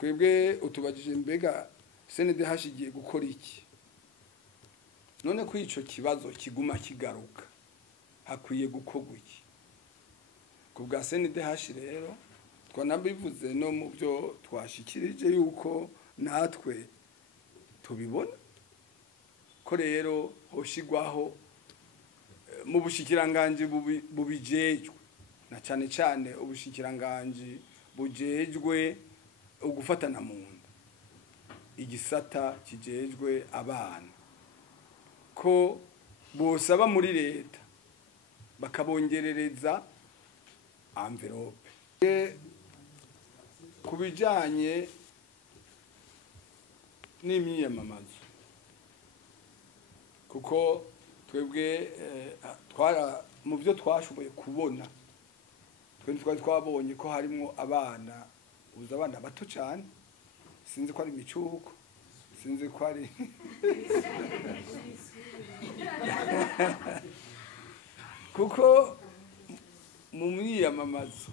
twebwe utubajije mbega CNDH igiye gukora iki none ko ico kibazo kiguma kigaruka hakwiye gukorwa iki ku bwa CNDH rero twanabivuze no mu byo twashikirije yuko natwe tubibona ko rero hoshigwaho mu bushikiranganje bubijejwe na cyane cyane ubushikiranganje bujejwe ugufatana mu nda igisata kijejwe abana ko bosaba muri leta bakabongerereza envelope kubijanye n'imyiyamamazo kuko twebwe twara mu byo twashoboye kubona twari twabonye ko harimo abana uza abana bato cyane sinzi ko ari imicuko sinzi ko ari kuko mu myiyamamazo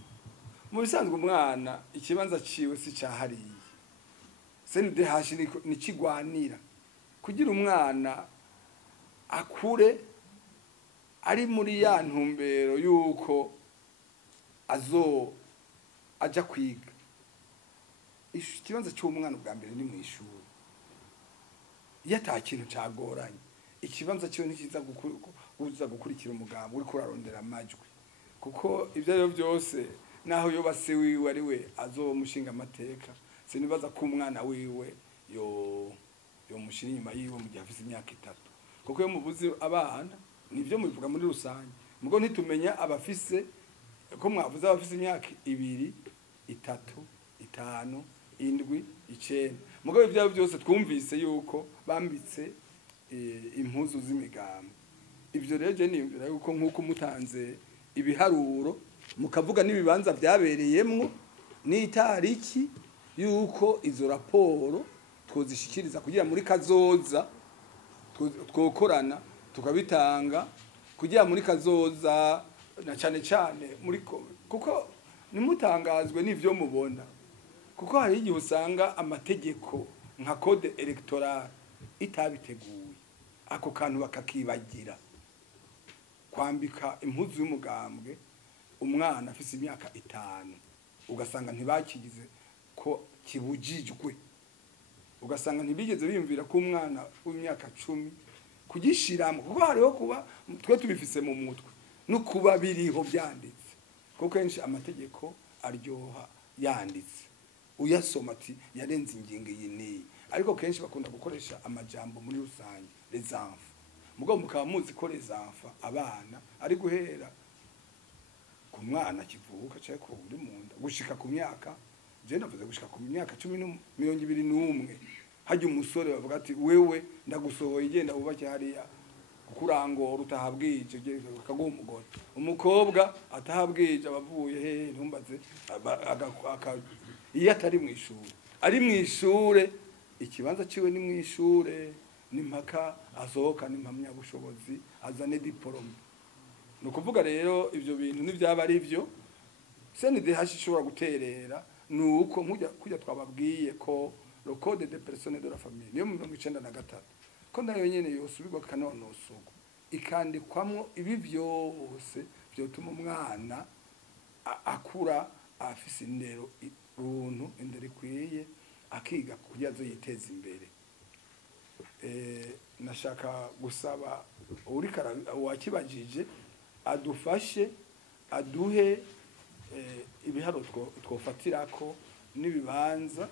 mu bisanzwe umwana ikibanza ciwe si cyahariye CNDH ni kigwanira kugira umwana akure ari muri ya ntumbero yuko aja kwiga ikibanza cy'umwana bwa mbere ni mu ishuri yata kintu cagoranye ikibanza cyo nikiza gukurikira umugambo uri kurarondera amajwi kuko ibyo rero byose naho yo base wiwe ari we azomushinga amateka sinibaza ko umwana wiwe yo mushira inyuma yiwe mu gihe afite imyaka 3 kuko yo mubuzi abana nivyo mubivuga muri rusange mugo ntitumenya abafise ko mwavuze abafise imyaka 2 3 5 7 9 mugo ibyo byose twumvise yuko bambitse impuzu z'imigambo ibyo rero je niyumvira yuko nkuko mutanze ibiharuro mukavuga nibibanza byabereyemwo n'itariki yuko izo raporo twozishikiriza kugira muri kazoza twokorana tukabitanga kugira muri kazoza na cyane cyane muri kuko nimutangazwe n'ivyo mubona kuko hari igihe usanga amategeko nka code electorale itabiteguye ako kantu bakakibagira kwambika impuzu y'umugambwe umwana afise imyaka 5 ugasanga ntibakigize ko kibujijwe ugasanga ntibigeze biyumvira ko umwana w'imyaka 10 kugishiramo kuko hariho kuba twe tubifise mu mutwe no kuba biriho byanditse kuko kenshi amategeko aryoha yanditse uyasoma ati yarenze ingingo yini ariko kenshi bakunda gukoresha amajambo muri rusange les enfants mugo mukaba muzi ko les enfants abana ari guhera ku mwana kivuka cyaje ko uri munda gushika ku myaka je navuze gushika ku myaka 10 hajya umusore bavuga ati wewe ndagusohoye igenda ubake hariya kukurangora utahabwije kaguha umugore umukobwa atahabwije abavuye he ntumbaze iyo atari mu ishuri ari mu ishuri ikibanza ciwe ni mu ishuri nimpaka asohoka nimpamya bushobozi azane diplome no kuvuga rero ivyo bintu nivyaba ari byo CNDH ishobora guterera nuko kujya twababwiye ko le code des personnes de la famille niyo 1993 ko nayo nyene yosubirwa kanonosogo ikandikwamwo ibi byose byotuma umwana akura afise indero runtu indero ikwiye akiga kugira zo yiteza imbere nashaka gusaba uri wakibajije adufashe aduhe ibiharo twofatirako nibibanza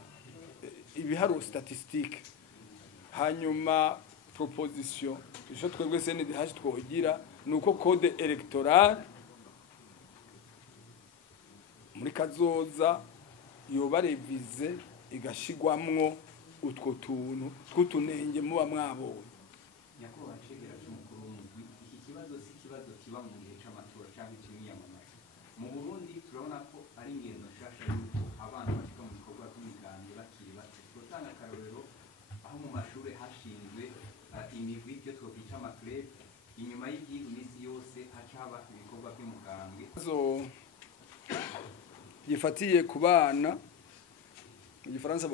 ibiharo statistique hanyuma proposition ico twebwe CNDH twogira nuko code electorale muri kazoza yoba revize igashigwamwo utwo tuntu twutunenge muba mwabonye nyakubahwa nshegera cy'umukuru w'umugwi iki kibazo si kibazo kiba mu gihe c'amatora cyangwa cy'imyamamazo mu Burundi turabona ko ari ingendo nshasha yuko abana bashika mu bikorwa by'imigambwe bakiri bato gutanga akarorero aho mu mashuri hashinzwe imigwi byo twokwita amaklub inyuma y'igihugu misi yose haca haba ibikorwa by'umugambwe gifatiye ku bana Igifaransa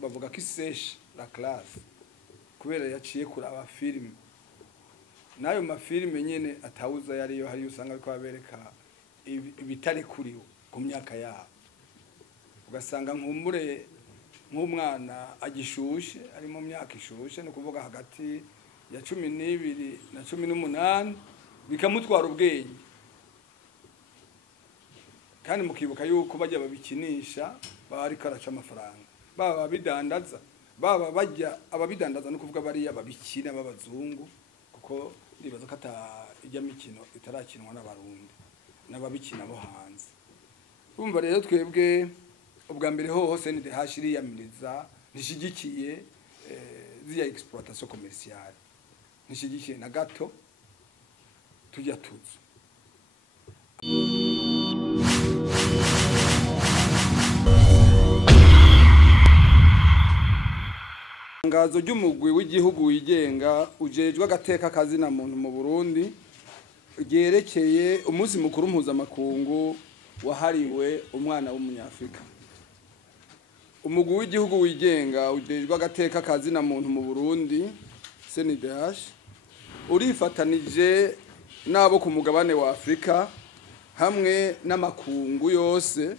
bavuga ko iseshe la classe kubera yaciye kuraba filime nayo mafilime nyene atawuza yariyo hari usanga ariko abereka ibitari kuriwe ku myaka yabo ugasanga nkumbure nk'umwana agishushe ari mu myaka ishushe no kuvuga hagati ya 12 na 18 bikamutwara ubwenge kandi mukibuka yuko bajya babikinisha baba ari karaca amafaranga baba bidandaza baba bajya ababidandaza no kuvuga bari ababikina b'abazungu kuko ndibaza ko ijya mikino itarakinwa n'abarundi n'ababikina bo hanze urumva rero twebwe ubwa mbere hose ni hashiri yamiriza nishigikiye ziya exploitation commerciale nishigikiye na gato tujya tuzo Ngazo ry'umugwi w'igihugu wigenga ujejwe agateka kazina muntu mu Burundi ryerekeye umunsi mukuru mpuzamakungu wahariwe umwana w'umunyafrika. Umugwi w'igihugu wigenga ujejwe agateka kazina muntu mu Burundi CNDH urifatanije nabo ku mugabane wa Afrika hamwe n'amakungu yose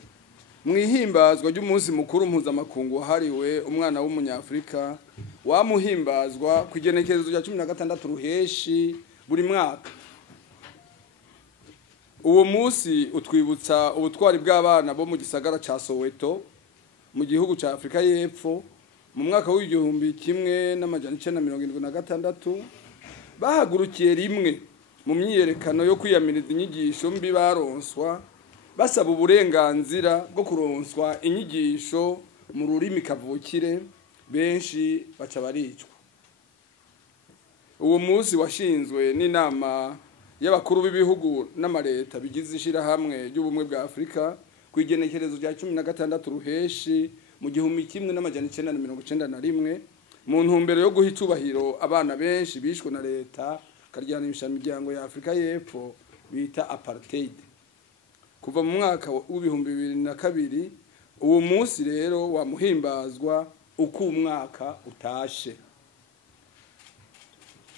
mwihimbazwa ry'umunsi mukuru mpuzamakungu wahariwe umwana w'umunyafrika wamuhimbazwa ku igenekerezo rya 16 ruheshi buri mwaka. Uwo munsi utwibutsa ubutwari bw'abana bo mu gisagara ca Soweto mu gihugu ca Afrika y'Epfo mu mwaka w'1976 bahagurukiye rimwe mu myiyerekano yo kwiyamiriza inyigisho mbi baronswa basaba uburenganzira bwo kuronswa inyigisho mu rurimi kavukire benshi baca baricwa. Uwo munsi washinzwe n'inama y'abakuru b'ibihugu n'amareta bigize ishirahamwe ry'ubumwe bwa Afrika ku igenekerezo rya 16 ruheshi mu 1991 mu ntumbero yo guha icubahiro abana benshi bishwe na leta karyanisha imiryango ya Afrika y'Epfo bita apartheid. Kuva mu mwaka w'2002 uwo munsi rero wamuhimbazwa uko umwaka utashe.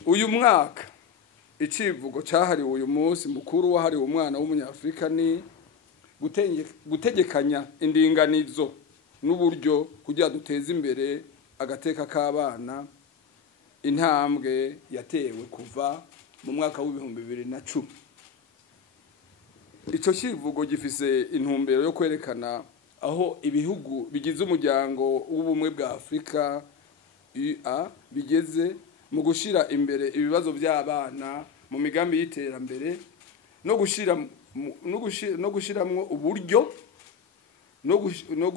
Uyu mwaka icivugo cahariwe uyu munsi mukuru wahariwe umwana w'umunyafrika ni gutegekanya indinganizo n'uburyo kugira duteze imbere agateka k'abana, intambwe yatewe kuva mu mwaka w'2010. Ico kivugo gifise intumbero yo kwerekana aho ibihugu bigize umuryango w'ubumwe bwa Afrika UA bigeze mu gushira imbere ibibazo by'abana mu migambi y'iterambere no gushiramwo uburyo no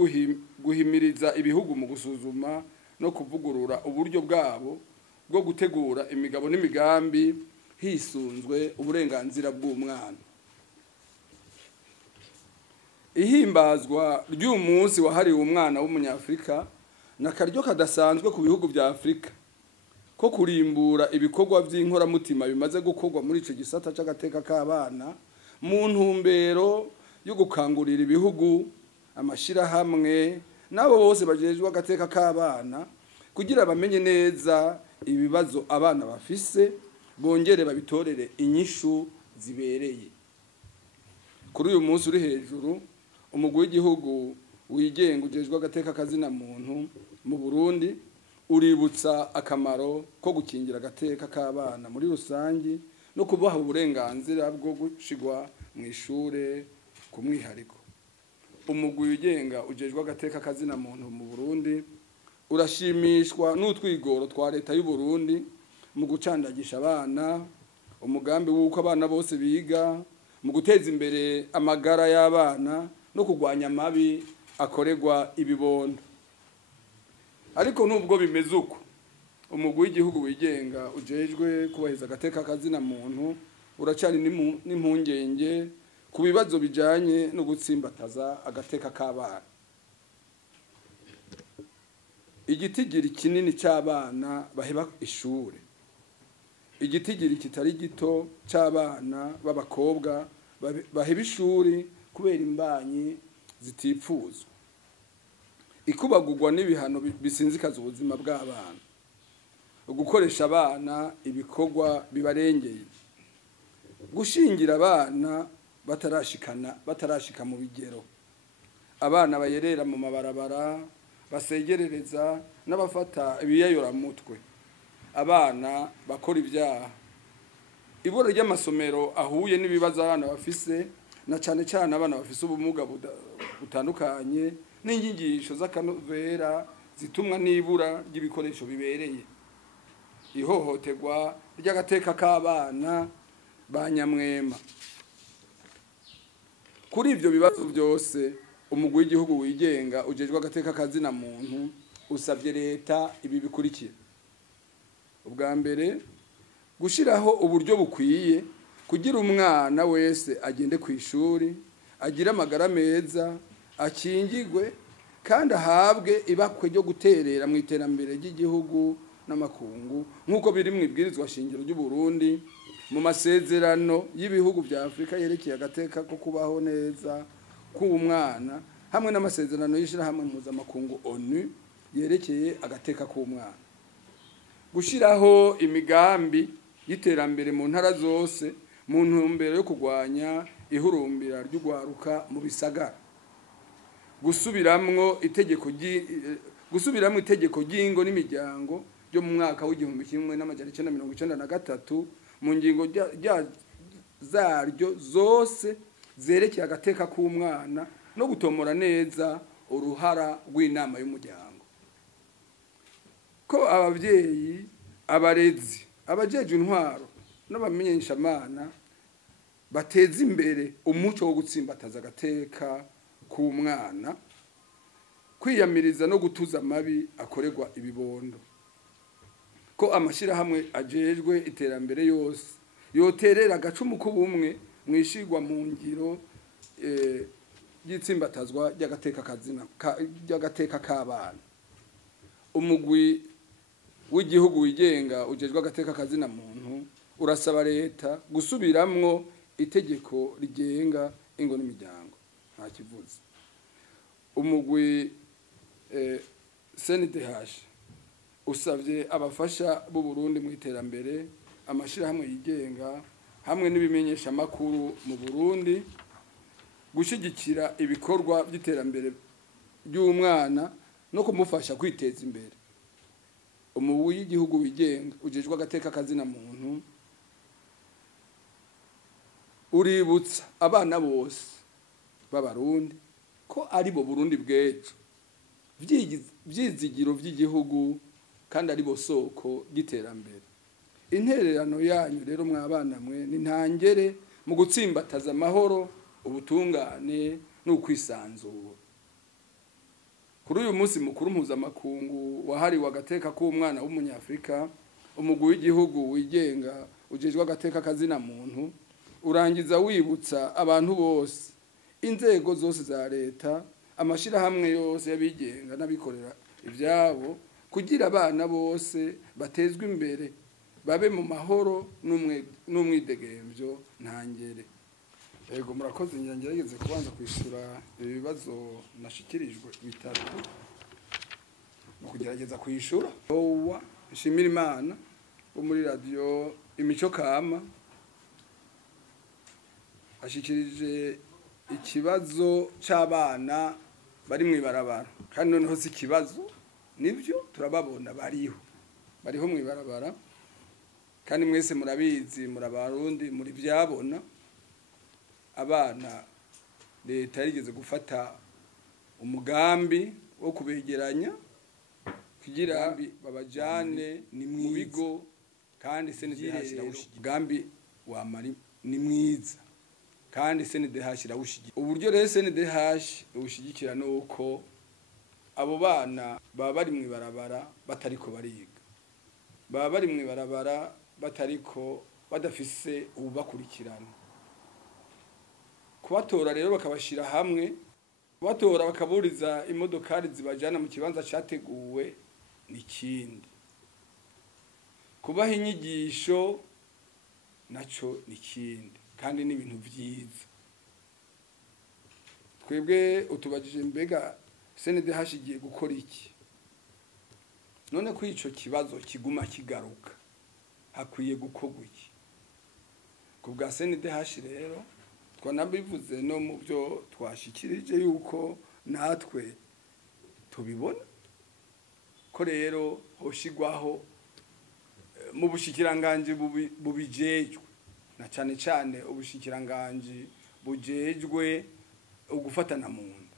guhimiriza ibihugu mu gusuzuma no kuvugurura uburyo bwabo bwo gutegura imigabo n'imigambi hisunzwe uburenganzira bw'umwana. Ihimbazwa ry'umunsi wahariwe umwana w'umunyafrika nakaryo kadasanzwe ku bihugu bya Afrika ko kurimbura ibikorwa by'inkoramutima bimaze gukorwa muri ico gisata c'agateka k'abana mu ntumbero yo gukangurira ibihugu amashirahamwe nabo bose bajejwe agateka k'abana kugira bamenye neza ibibazo abana bafise bongere babitorere inyishu zibereye. Kuri uyu munsi uri hejuru umugwi w'igihugu wigenga ujejwe agateka kazina muntu mu Burundi uributsa akamaro ko gukingira agateka k'abana muri rusangi no kubaha uburenganzira bwo gushigwa mu ishure ku mwihariko. Umugwi wigenga ujejwe agateka kazina muntu mu Burundi urashimishwa n'utwigoro twa leta y'u Burundi mu gucandagisha abana, umugambi w'uko abana bose biga, mu guteza imbere amagara y'abana no kugwanya amabi akorerwa ibibondo. Ariko nubwo bimeze uko umugwi w'igihugu wigenga ujejwe kubahiriza agateka kazina muntu uracari n'impungenge ku bibazo bijanye no gutsimbataza agateka k'abana. Igitigiri kinini c'abana baheba ishure, igitigiri kitari gito c'abana b'abakobwa baheba ishuri kubera imbanyi zitipfuzwa. ikubagurwa n'ibihano bisinzikaza ubuzima bw'abana, gukoresha abana ibikorwa bibarengeye, gushingira abana batarashika mu bigero, abana bayerera mu mabarabara, basegerereza n'abafata ibiyayoramutwe, abana bakora ibyaha, ibura ry'amasomero ahuye n'ibibazo abana bafise, na cyane cyane abana bafise ubumuga butandukanye, n'inyigisho z'akanovera zitumwa n'ibura ry'ibikoresho bibereye, ihohoterwa ry'agateka k'abana ba nyamwema. Kuri ivyo bibazo byose umugwi w'igihugu wigenga ujejwe agateka kazina muntu usavye leta ibi bikurikira: ubwa mbere, gushiraho uburyo bukwiye kugira umwana wese agende ku ishuri, agira amagara meza, akingigwe kandi ahabwe ibakwe ryo guterera mu iterambere ry'igihugu n'amakungu nk'uko biri mu ibwirizwa shingiro ry'u Burundi, mu masezerano y'ibihugu bya Afrika yerekeye agateka ko kubaho neza k'umwana, hamwe n'amasezerano y'ishirahamwe mpuzamakungu ONU yerekeye agateka k'umwana. Gushiraho imigambi y'iterambere mu ntara zose mu ntumbero yo kurwanya ihurumbira ry'ugwaruka mu bisagara, gusubiramwo itegeko ry'ingo n'imiryango ryo mu mwaka w'1993 mu ngingo zaryo zose zerekeye agateka k'umwana no gutomora neza uruhara rw'inama y'umuryango, ko abavyeyi, abarezi, abajeje intwaro n'abamenyeshamana bateza imbere umuco wo gutsimbataza agateka k'umwana, kwiyamiriza no gutuza amabi akorerwa ibibondo, ko amashirahamwe ajejwe iterambere yose yoterera agacumu k'ubumwe mwishigwa mu ngiro y'itsimbatazwa ry'agateka k'abana. Umugwi w'igihugu wigenga ujejwe agateka kazina muntu urasaba leta gusubiramwo itegeko rigenga ingo n'imiryango, nta kivuze. Umugwi CNDH usavye abafasha b'u Burundi mu iterambere, amashirahamwe yigenga hamwe n'ibimenyesha makuru mu Burundi gushigikira ibikorwa by'iterambere ry'umwana no kumufasha kwiteza imbere. Umugwi w'igihugu wigenga ujejwe agateka kazina muntu uributsa abana bose b'abarundi ko ari bo Burundi bw'ejo, vyizigiro vy'igihugu kandi ari bo soko ry'iterambere. Intererano yanyu rero mwabana mwe ni ntangere mu gutsimbataza amahoro, ubutungane n'ukwisanzura. Kuri uyu munsi mukuru mpuzamakungu wahariwe agateka k'umwana w'umunyafrika, umugwi w'igihugu wigenga ujejwe agateka kazina muntu urangiza wibutsa abantu bose, inzego zose za leta, amashirahamwe yose y'abigenga n'abikorera ivyabo, kugira abana bose batezwe imbere, babe mu mahoro n'umwidegemvyo ntangere. Yego murakoze, ngerageze kubanza kwishura ibibazo nashikirijwe bitatu no kugerageza kwishura. Owa nshimira Imana bo muri radio Imico Kama ashikirije ikibazo c'abana bari mwibarabara, kandi noneho si ikibazo, nibyo turababona bariho mwibarabara, kandi mwese murabizi, murabarundi, muri vyabona. Abana leta yarigeze gufata umugambi wo kubegeranya kugira babajane mu bigo, kandi CNDH umugambi wa mari ni mwiza, kandi CNDH irawushigikira. Uburyo rero CNDH ushigikira nuko abo bana baba bari mwibarabara batariko bariga, baba bari mwibarabara batariko badafise ububakurikirana. Kubatora rero bakabashira hamwe, kubatora bakaburiza imodokari zibajana mu kibanza cyateguwe n'ikindi, kubaha inyigisho naco n'ikindi, kandi n'ibintu vyiza. Twebwe utubajije mbega CNDH igiye gukora iki none ko ico kibazo kiguma kigaruka hakwiye gukorwa iki ku bwa CNDH rero twanabivuze no mu byo twashikirije yuko natwe tubibona ko rero hoshigwaho mu bushikiranganje bubijejwe na cyane cyane ubushikiranganje bujejwe ugufatana mu nda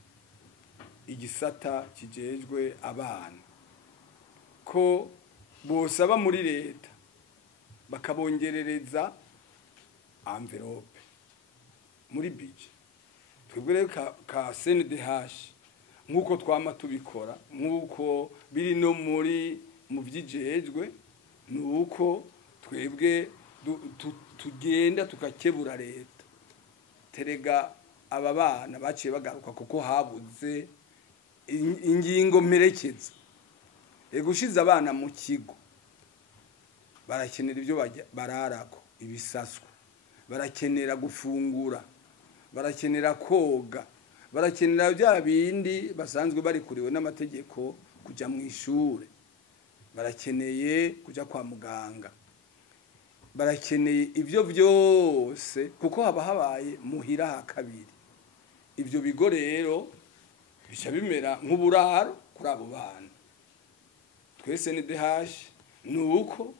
igisata kijejwe abana ko bosaba muri leta bakabongerereza envelope muri budget twebwe rero ka CNDH nkuko twama tubikora nkuko biri no muri mu vyijejwe nuko twebwe tugenda tukakebura leta terega aba bana baciye bagaruka kuko habuze ingingo mperekeza egushiza abana mu kigo barakenera ibyo bararako ibisaswa barakenera gufungura barakenera koga barakenera bya bindi basanzwe bari kuriwe n'amategeko kuja mu ishure barakeneye kuja kwa muganga barakeneye ibyo byose kuko haba habaye muhira ha kabiri ibyo bigo rero bica bimera nk'uburaro kuri abo bana twese ni DH nuko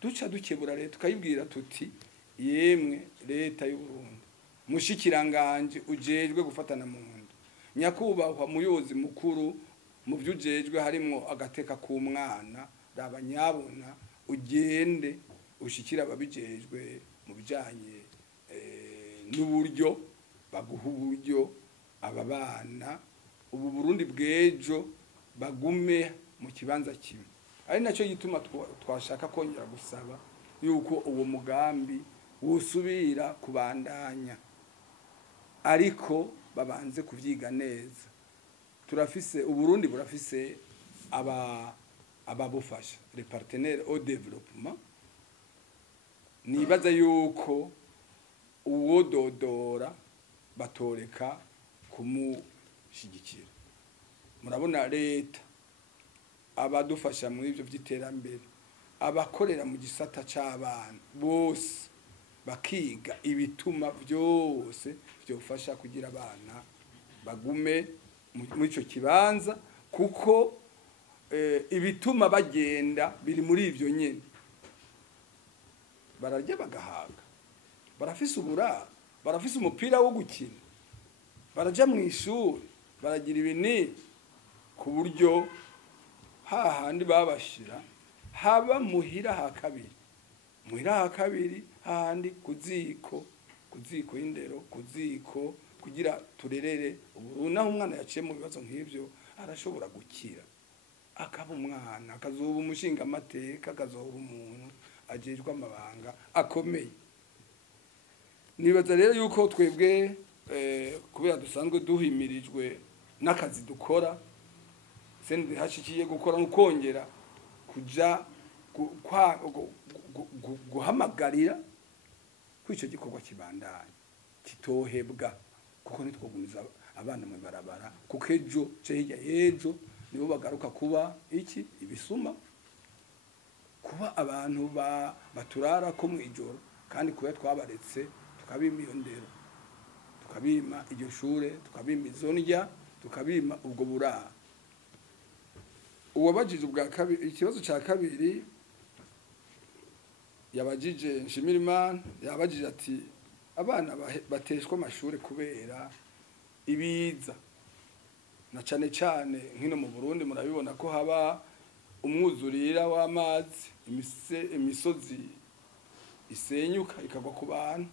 duca dukebura leta tukayibwira tuti yemwe leta y'u Burundi mushikiranganje ujejwe gufatana mu nda nyakubahwa muyozi mukuru mu byujejwe harimo agateka ku mwana rabanyabona ugende ushikira ababijejwe mu bijanye n'uburyo baguha uburyo aba bana ubu Burundi bwejo bagume mu kibanza kimwe ari nacyo gituma twashaka kongera gusaba yuko uwo mugambi wosubira kubandanya ariko babanze kuvyiga neza turafise uburundi burafise ababufasha les partenaires au développement nibaza yuko uwo dodora batoreka kumushigikira murabona leta abadufasha muri ivyo vy'iterambere abakorera mu gisata c'abana bose bakiga ibituma byose byofasha kugira abana bagume muri ico kibanza kuko ibituma bagenda biri muri ivyo nyene bararya bagahaga barafise uburaro barafise umupira wo gukina baraja mu ishuri baragira ibinini ku buryo hahandi babashira haba muhira ha kabiri muhira ha kabiri hahandi kuziko y'indero kuziko kugira turerere ubu naho umwana yaciye mu bibazo nk'ivyo arashobora gukira akaba umwana akazoba umushinga amateka akazoba umuntu ajejwe amabanga akomeye nibaza rero yuko twebwe kubera dusanzwe duhimirijwe n'akazi dukora sendi hashikiye gukora n'ukongera kuja guhamagarira kwico gikorwa kibandanye kitohebwa kuko nitwogumiza abana mu barabara kuko ejo hirya y'ejo nibo bagaruka kuba iki ibisuma kuba abantu baturara ko mwijoro kandi kuba twabaretse tukabima iyo ndero tukabima iryo shure tukabima izo ndya tukabima ubwo burara uwabajije ubwa kabiri ikibazo ca kabiri yabajije Nshimirimana yabajije ati abana bateshwa amashure kubera ibiza na cane nkino mu Burundi murabibona ko haba umwuzurira w'amazi imisozi isenyuka ikagwa ku bantu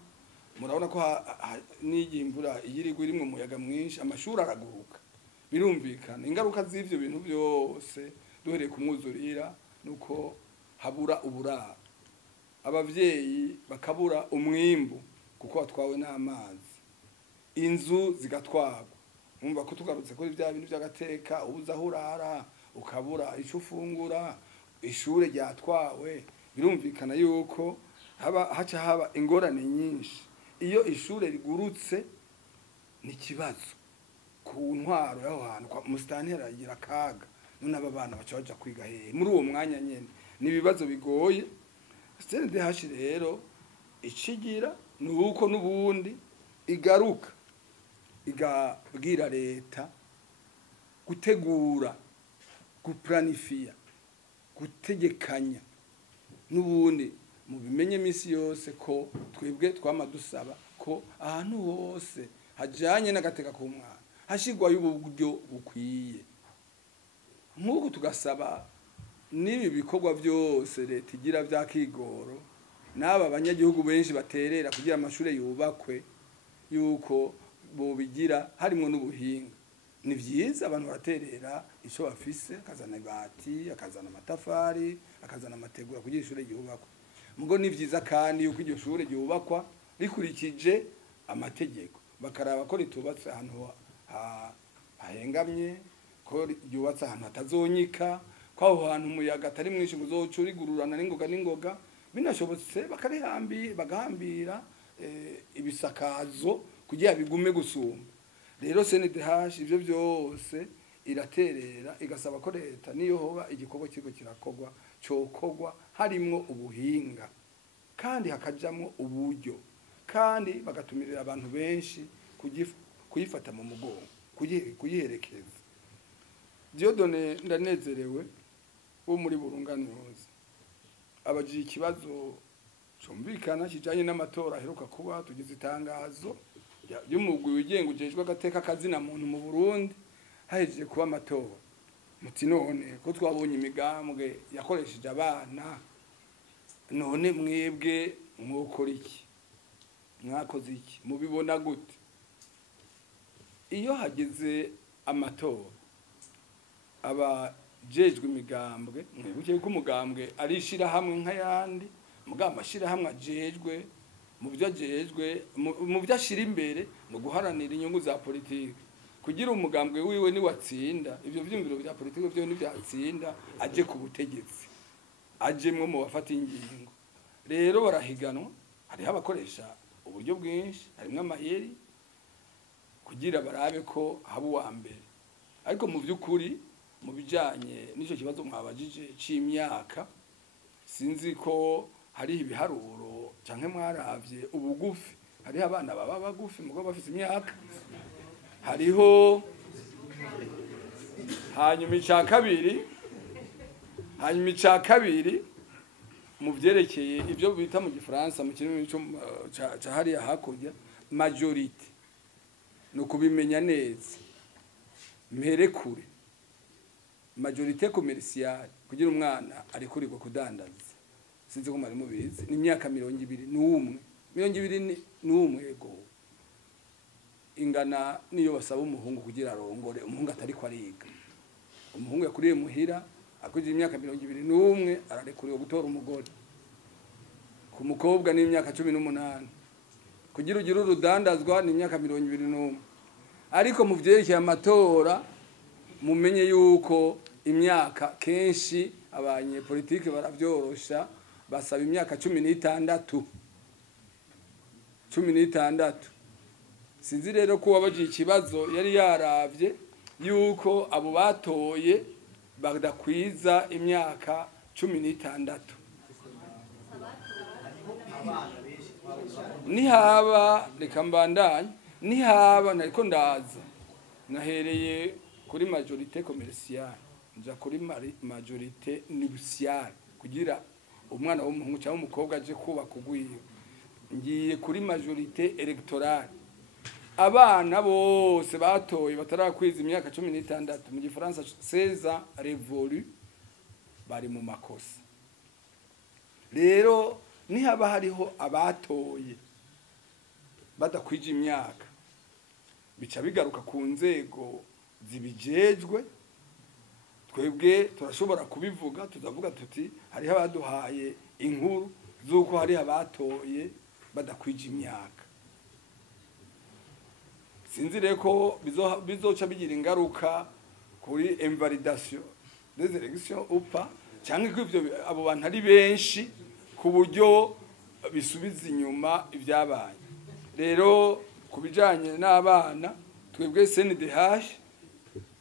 murabona ko n'igihe imvura iyirigwa irimwe umuyaga mwinshi amashuri araguruka birumvikana ingaruka z'ivyo bintu byose duhereye ku mwuzurira nuko habura uburaro abavyeyi bakabura umwimbu kuko watwawe n'amazi inzu zigatwagwa umva ko tugarutse kuri bya bintu by'agateka ubuza hurara ukabura ico ufungura ishure ryatwawe birumvikana yuko haca haba ingorane nyinshi iyo ishure rigurutse ni kibazo ku ntwaro y'aho hantu kwa musitanteri aragira akaga none aba bana baca baja kwiga hehe muri uwo mwanya nyene ni ibibazo bigoye CNDH rero icigira ni uko n'ubundi igaruka igabwira leta gutegura guplanifia gutegekanya n'ubundi mu bimenye misi yose ko twebwe twamadusaba ko ahantu hose hajanye n'agateka k'umwana hashigwa y'uburyo bukwiye nk'uko tugasaba n'ibi bikorwa byose leta igira bya kigoro n'aba banyagihugu benshi baterera kugira amashure yubakwe yuko bobigira harimo n'ubuhinga ni vyiza abantu baraterera ico bafise akazana ibati akazana amatafari akazana amategura kugira ishure yubakwe mugo ni vyiza kandi yuko iryo shure yubakwa rikurikije amategeko bakaraba ko ritubatse ahantu hahengamye ko yubatse ahantu hatazonyika ko aho hantu umuyaga atari mwinshi ngo uzoca urigururana n'ingoga binashobotse bagahambira ibisakazo kugira bigume gusumba rero CNDH ivyo byose iraterera igasaba ko leta niyo hoba igikorwa kiriko kirakogwa cokogwa harimwo ubuhinga kandi hakajamwo uburyo kandi bagatumirira abantu benshi kuyifata mu mugongo kuyiherekeza Dieudonné ndanezerewe wo muri Burunganirozi abagiye ikibazo cyumvikana kijanye n'amatora aheruka kuba tugize itangazo y'umugwi wigenga ujejwe agateka kazina muntu mu Burundi hahejeje kuba amatora muti none ko twabonye imigambwe yakoresheje abana none mwebwe mwokora iki mwakoze iki mubibona gute iyo hageze amatora abajejwe imigambwe mwibuke ko umugambwe arishira hamwe nk'ayandi mugamba ashira hamwe ajejwe mu byo ajejwe mu byo ashira imbere no guharanira inyungu za politiki kugira umugambwe wiwe ni watsinda ivyo vyumviro bya politiki byo ni byatsinda aje ku butegetsi ajemwe mu bafata ingingo rero barahiganwa hari abakoresha uburyo bwinshi harimwe amaheri kugira barabe ko haba uwa mbere ariko mu by'ukuri mu bijanye n'ico kibazo mwabajije c'imyaka sinzi ko hari ibiharuro canke mwaravye ubugufi hari abana baba bagufi mugo bafite imyaka hariho hanyuma ica kabiri mu vyerekeye ivyo bita mu gifaransa mu kirimi cyo ca hariya hakurya majorité no kubimenya neza mpere kure majorité commerciale kugira umwana ari kuri go kudandaza sinzi ko mwari mubizi ni imyaka 21 ego ingana niyo basaba umuhungu kugira arongore umuhungu atari ko ariga umuhungu yakuriye muhira akuje imyaka 21 ararekuriwe gutora umugore ku mukobwa ni imyaka 18 kugira ugira urudandazwa ni imyaka 21 ariko mu vyerekeye amatora mumenye yuko imyaka kenshi abanye politike baravyorosha basaba imyaka 16 sinzi rero ko wabaje ikibazo yari yaravye yuko abo batoye badakwiza imyaka 16 nihaba reka mbandanye nihaba nariko ndaza nahereye kuri majorité commerciale nja kuri majorité nuptiale kugira umwana w'umuhungu cyangwa umukobwa aje kuba kugwiye ngiye kuri majorité électorale abana bose batoye batarakwiza imyaka 16 mu gifaransa 16 révolu bari mu makosa rero nihaba hariho abatoye badakwije imyaka bica bigaruka ku nzego zibijejwe twebwe turashobora kubivuga tuzavuga tuti hariho abaduhaye inkuru zuko hari abatoye badakwije imyaka sinzire ko bizoca bigira ingaruka kuri invalidation des élections ou pas cyangwa ko ivyo abo bantu ari benshi ku buryo bisubiza inyuma ibyabaye rero kubijanye n'abana twebwe CNDH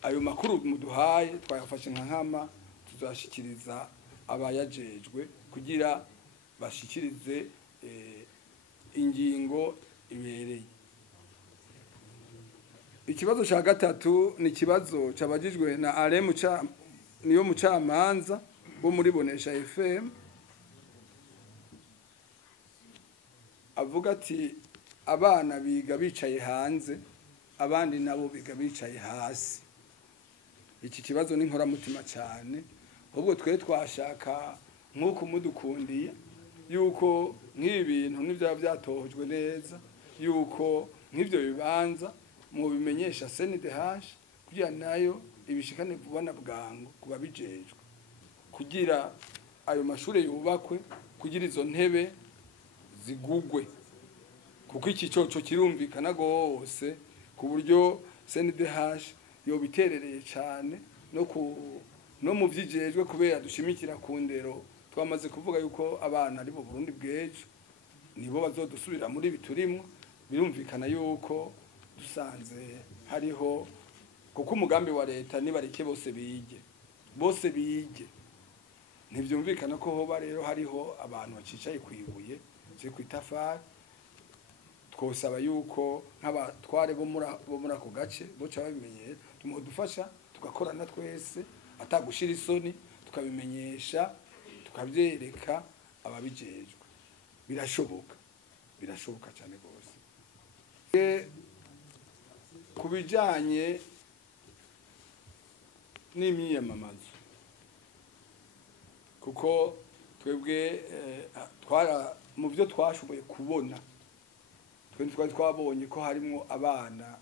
ayo makuru muduhaye twayafashe nka nkama tuzashikiriza abayajejwe kugira bashikirize ingingo ibereye. Ikibazo cya gatatu ni ikibazo cyabajijwe na niyo mucamanza bo muri Bonesha FM, avuga ati abana biga bicaye hanze abandi nabo biga bicaye hasi. Iki kibazo ni nkoramutima cyane, ahubwo twe twashaka nk'uko mudukundiye yuko nk'ibi bintu n'ibyaba byatohojwe neza, yuko nk'ibyo bibanza mu bimenyesha CNDH kugira nayo ibishikane vuba na bwangu kuba bijejwe, kugira ayo mashuri yubakwe, kugira izo ntebe zigugwe, kuko iki coco kirumvikana gose ku buryo CNDH yobiterereye cyane no mu vyijejwe, kubera dushimikira ku ndero. Twamaze kuvuga yuko abana ari bo Burundi bwejo, nibo bazodusubira muri biturimwe. Birumvikana yuko dusanze hariho, kuko umugambi wa leta nibareke bose bige, ntivyumvikana ko hoba rero hariho abantu bacicaye kwibuye cyo kwitafari. Twosaba yuko nk'abatware bo muri ako gace boca babimenyera, tumudufasha tugakorana twese atagushira isoni, tukabimenyesha tukabyereka ababijejwe. Birashoboka cyane gose. Kubijanye n'imyiyamamazo, kuko twebwe mu byo twashoboye kubona, twari twabonye ko harimo abana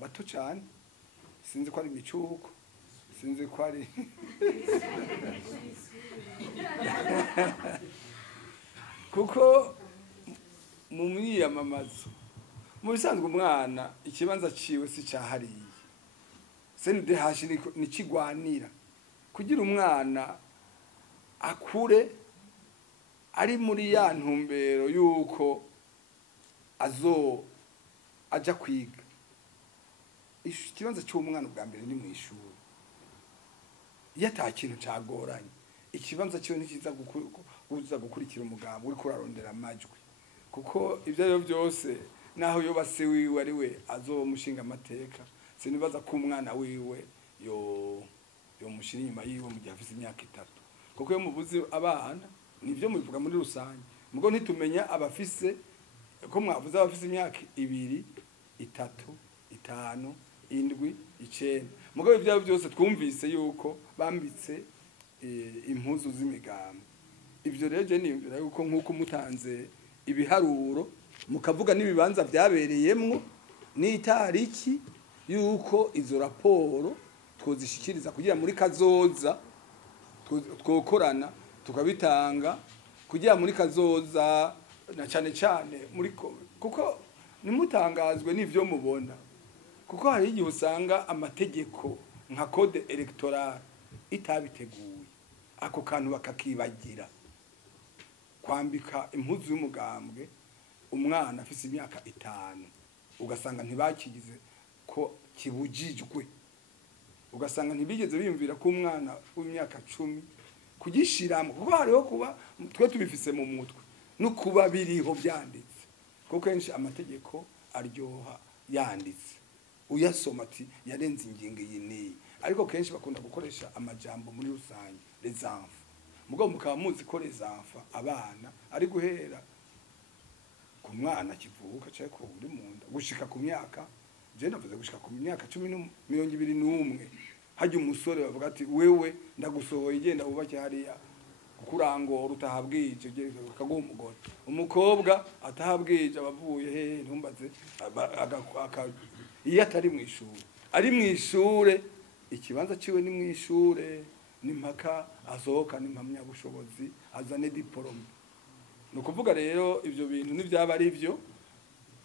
bato cyane, sinzi ko ari imicuko, sinzi ko ari kuko mu myiyamamazo mu bisanzwe umwana ikibanza ciwe si cyahariye. CNDH ni kigwanira kugira umwana akure ari muri ya ntumbero yuko aja kwiga. Ikibanza cy'umwana bwa mbere ni mu ishuri, iyo ata kintu cyagoranye ikibanza cyo ni kiza gukurikira umugambi uri kurarondera amajwi, kuko ibyo ari byose naho yo base wiwe ari we azomushinga amateka, sinibaza ko umwana wiwe yo mushira inyuma yiwe mu gihe afite imyaka 3, kuko yo mubuzi abana nivyo mubivuga muri rusange, mugo ntitumenya abafise ko mwavuze abafise imyaka 2, 3, 5, 7, 9, mugo ibyo byose twumvise yuko bambitse impuzu z'imigambi. Ibyo rero je niyumvira yuko nkuko mutanze ibiharuro mukavuga n'ibibanza byabereyemwo n'itariki, yuko izo raporo twozishikiriza kugira muri kazoza twokorana tukabitanga kugira muri kazoza, na cyane muri kuko nimutangazwe n'ivyo mubona, kuko hari igihe usanga amategeko nka code electoral itabiteguye, ako kantu bakakibagira kwambika impuzu y'umugambwe umwana afise imyaka 5, ugasanga ntibakigize ko kibujijwe, ugasanga ntibigeze biyumvira ko umwana w'imyaka 10 kugishiramo, kuko hariho kuba twe tubifise mu mutwe no kuba biriho byanditse, kuko kenshi amategeko aryoha yanditse uyasoma ati yarenze ingingo yini, ariko kenshi bakunda gukoresha amajambo muri rusange les enfants. Mugo mukaba muzi ko les enfants abana ari guhera ku mwana kivuka cyo ko uri munda gushika ku myaka, je navuze gushika ku myaka 21, hajya umusore bavuga ati wewe ndagusohoye igenda bubake hariya kukurangora utahabwije akaguha umugore, umukobwa atahabwije abavuye he ntumbaze iyo atari mu ishuri, ari mu ishure ikibanza ciwe ni mu ishure, ni mpaka asohoka n'impamya bushobozi azane diplome. Nukuvuga rero ivyo bintu n'ivyaba ari byo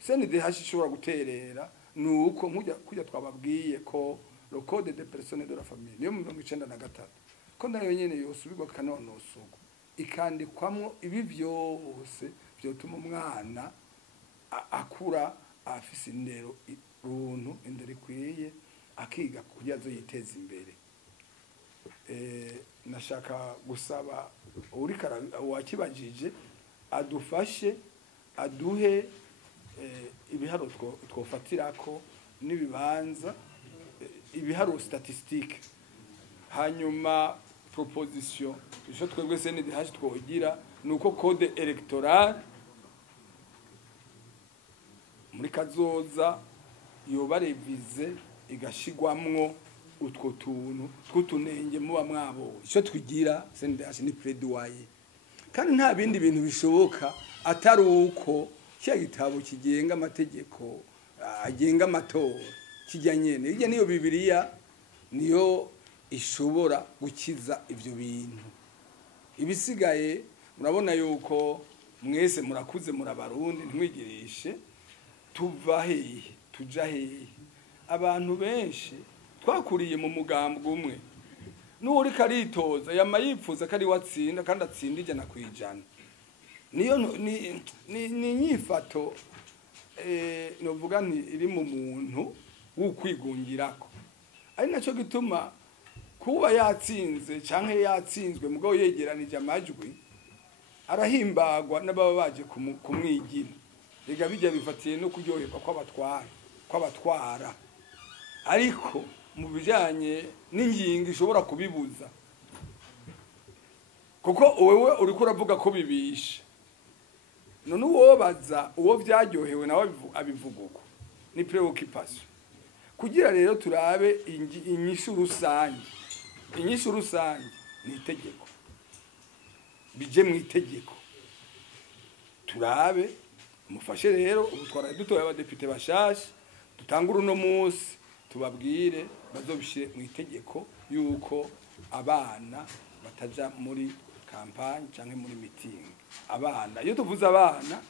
CNDH ishobora guterera, nuko kujya twababwiye ko le code des personnes de la famille niyo mu 1993 ko nayo nyene yosubirwa kanonosogo ikandikwamwo ibi byose byotuma umwana akura afise indero runtu indero ikwiye akiga kugira azo yiteza imbere. Nashaka gusaba uwakibajije adufashe aduhe ibiharo twofatirako n'ibibanza ibiharo statistique, hanyuma proposition ico twebwe CNDH twogira nuko code electorale muri kazoza yoba revize igashigwamwo utwo tuntu tw'utunenge muba mwabo. Ico twigira CNDH ni plaidoyer, kandi nta bindi bintu bishoboka atari uko cya gitabo kigenga amategeko agenga amatora kijya nyene ije niyo Bibiliya niyo ishobora gukiza ivyo bintu. Ibisigaye murabona yuko mwese murakuze murabarundi ntimwigirishe tuva hehe tuja hehe. Abantu benshi twakuriye mu mugambwe umwe n'uri karitoza yama yipfuza kari watsinda kandi atsinda ijana kwijana. Niyo ni nyifato novuga nti iri mu muntu w'ukwigungirako, ari naco gituma kuba yatsinze canke yatsinzwe mugabo yegeranije amajwi arahimbagwa n'ababa baje kumwigina. Ega bijya bifatiye no kuryoherwa kw'abatwara, ariko mu bijanye n'ingingo ishobora kubibuza, kuko wewe uriko uravuga ko bibisha. None uwobaza uwo vyaryohewe nawe abivuga uko ni preoccupation. Kugira rero turabe inyishu rusange, inyishu rusange ni itegeko, bije mu itegeko turabe. Mufashe rero ubutwara dutoye abadepite bashasha dutangura uno munsi tubabwire bazobishire mu itegeko yuko abana bataja muri campagne canke muri meeting. Abana iyo tuvuze abana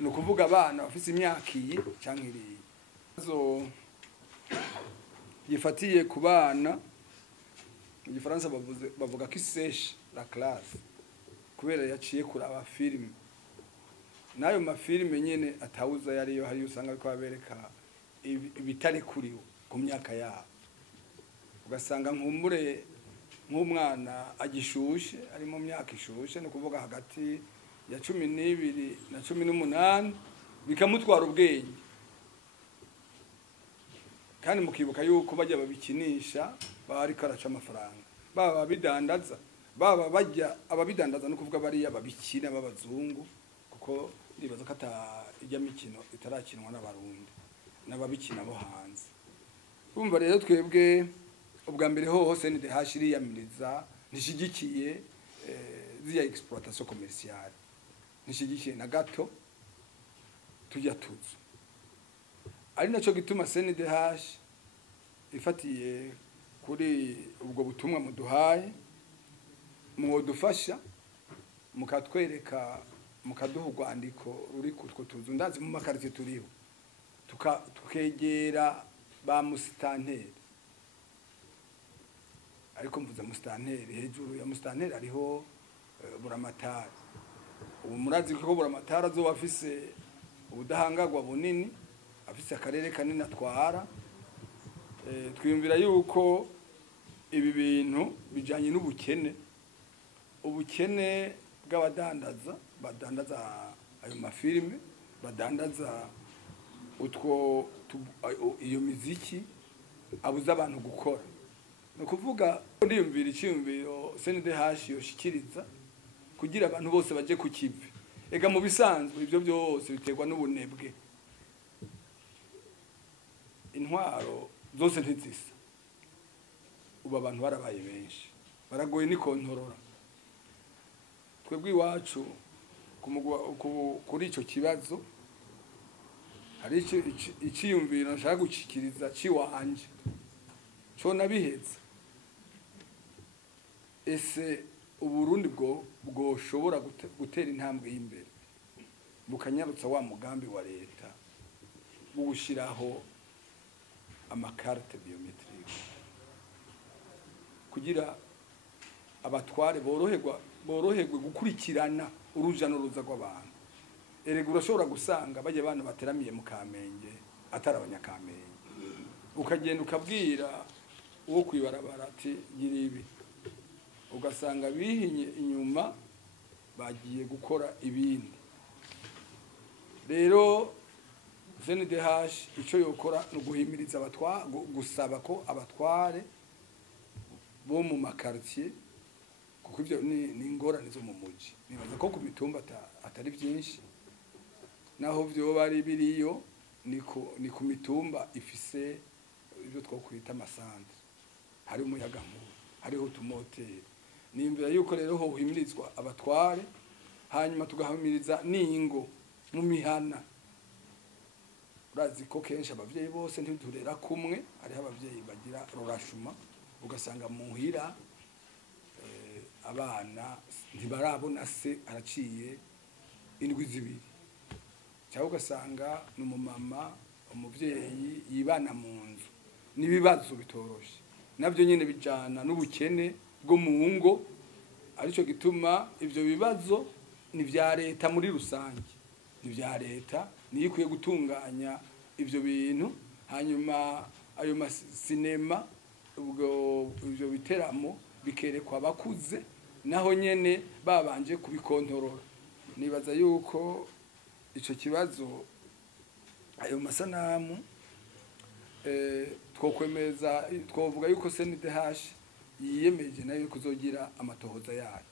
no kuvuga abana bafise imyaka iyi canke iri zo yifatiye ku bana. Mu Gifaransa bavuga ko iseshe la classe kubera yaciye kuraba film, nayo mafilime nyene atawuza yariyo hari usanga ariko abereka ibitari kuriwe ku myaka yabo. Ugasanga nkumbure nk'umwana agishushe ari mu myaka ishushe no kuvuga hagati ya 12 na 18 bikamutwara ubwenge. Kandi mukibuka yuko bajya babikinisha baba ari karaca amafaranga, baba bidandaza, baba bajya ababidandaza no kuvuga bari ababikina b'abazungu, kuko ndibaza ko ijya mikino itarakinwa n'abarundi n'ababikina bo hanze. Urumva rero twebwe ubwa mbere hoho CNDH iriyamiriza nishigikiye ziya exploitation commerciale, nishigikiye na gato tujya tuzo. Ari naco gituma CNDH ifatiye kuri ubwo butumwa muduhaye mwodufasha mukatwereka mukaduha urwandiko ruri kutwo tuzu ndazi mu makarite turiho tukegera ba musitanteri. Ariko mvuze musitanteri, hejuru ya musitanteri ariho buramatari. Ubu murazi ko buramatari azoba afise ubudahangagwa bunini, afise akarere kanini atwara. Twiyumvira yuko ibi bintu bijanye n'ubukene, ubukene bw'abadandaza badandaza ayo mafilime, badandaza utwo iyo miziki abuza abantu gukora. No kuvuga ndiyumvira icyumviro CNDH yoshikiriza kugira abantu bose baje ku kivi. Ega mu bisanzwe ivyo byose biterwa n'ubunebwe. Intwaro zose ntizisa. Ubu abantu barabaye benshi, baragoye ni kontorora. Twebwe iwacu kuri ico kibazo hari iciyumviro nshaka gucikiriza ciwanje co nabiheza. Ese Uburundi bwoshobora gutera intambwe y'imbere bukanyarutsa wa mugambi wa leta gushiraho amakarte biometrique kugira abatware boroherwe gukurikirana uruja n'uruza rw'abantu. Erega urashobora gusanga bajye abantu bateramiye mu Kamenge atari abanyakamenge ukagenda ukabwira uwo kwibarabara ati gira ibi ugasanga bihinye inyuma bagiye gukora ibindi rero ZNDH icyo yokora no guhimiriza gusaba ko abatware bo mu makartier kuko ivyo ni ingorane zo mu muji nibaza ko ku mitumba atari byinshi naho byo bari biriyo ni ku mitumba ifise ibyo twokwita amasantre hari umuyaga nkuba hariho utumoteri nimbira yuko rero ho himirizwa abatware hanyuma tugahamiriza n'ingo mu mihana urazi ko kenshi abavyeyi bose ntiturera kumwe hariho abavyeyi bagira rorashuma ugasanga muhira abana ntibarabona se araciye indwi zibiri cyangwa ugasanga n'umumama umuvyeyi yibana mu nzu nibibazo bitoroshe nabyo nyene bijana n'ubukene bwo mu ngo arico gituma ivyo bibazo ni vya leta muri rusange ni vya leta niyo ikwiye gutunganya ivyo bintu hanyuma ayo masinema ubwo ivyo biteramo bikerekwa abakuze naho nyene babanje kubikontorora nibaza yuko ico kibazo ayo masanamu twokwemeza twovuga yuko CNDH yiyemeje nayo kuzogira amatohoza yayo